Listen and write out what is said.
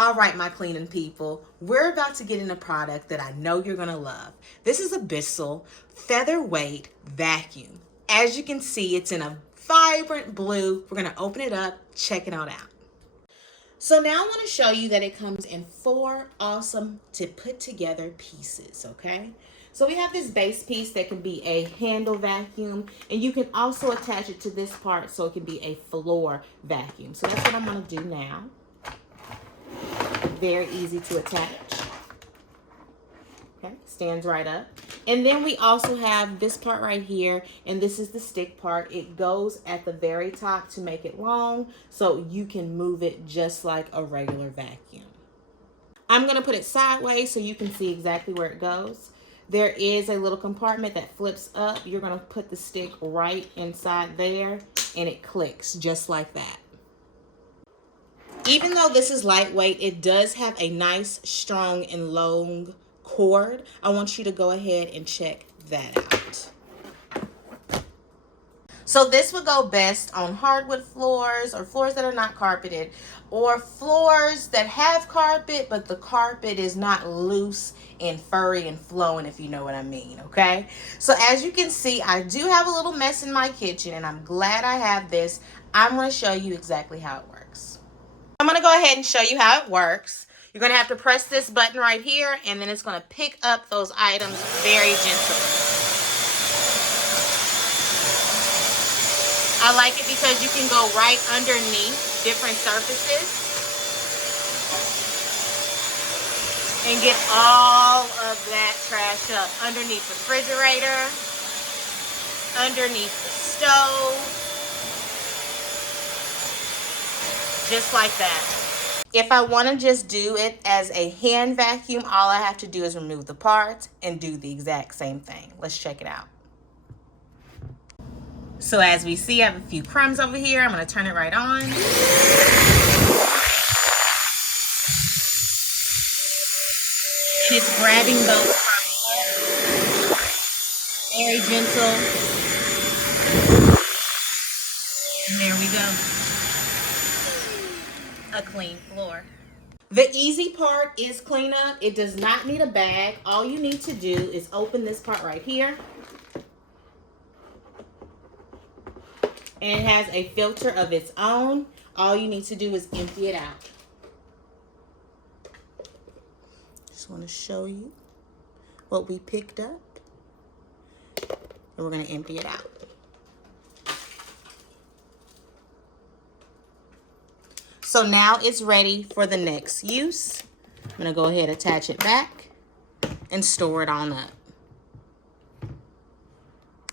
All right, my cleaning people, we're about to get in a product that I know you're gonna love. This is a Bissell Featherweight vacuum. As you can see, it's in a vibrant blue. We're gonna open it up, check it out. So now I want to show you that it comes in 4 awesome to put together pieces, okay? So we have this base piece that can be a handle vacuum, and you can also attach it to this part so it can be a floor vacuum. So that's what I'm gonna do now. Very easy to attach. Okay, stands right up. And then we also have this part right here, and this is the stick part. It goes at the very top to make it long, so you can move it just like a regular vacuum. I'm gonna put it sideways so you can see exactly where it goes. There is a little compartment that flips up. You're gonna put the stick right inside there, and it clicks just like that. Even though this is lightweight, it does have a nice, strong, and long cord. I want you to go ahead and check that out. So this would go best on hardwood floors or floors that are not carpeted, or floors that have carpet, but the carpet is not loose and furry and flowing, if you know what I mean, okay? So as you can see, I do have a little mess in my kitchen, and I'm glad I have this. I'm going to show you exactly how it works. I'm going to go ahead and show you how it works. You're going to have to press this button right here, and then it's going to pick up those items very gently. I like it because you can go right underneath different surfaces and get all of that trash up underneath the refrigerator, underneath the stove, just like that. If I want to just do it as a hand vacuum, all I have to do is remove the parts and do the exact same thing. Let's check it out. So as we see, I have a few crumbs over here. I'm going to turn it right on. And it's grabbing those crumbs. Very gentle. And there we go. A clean floor. The easy part is cleanup. It does not need a bag. All you need to do is open this part right here. And it has a filter of its own. All you need to do is empty it out. Just want to show you what we picked up. And we're going to empty it out. So now it's ready for the next use. I'm going to go ahead and attach it back and store it on up.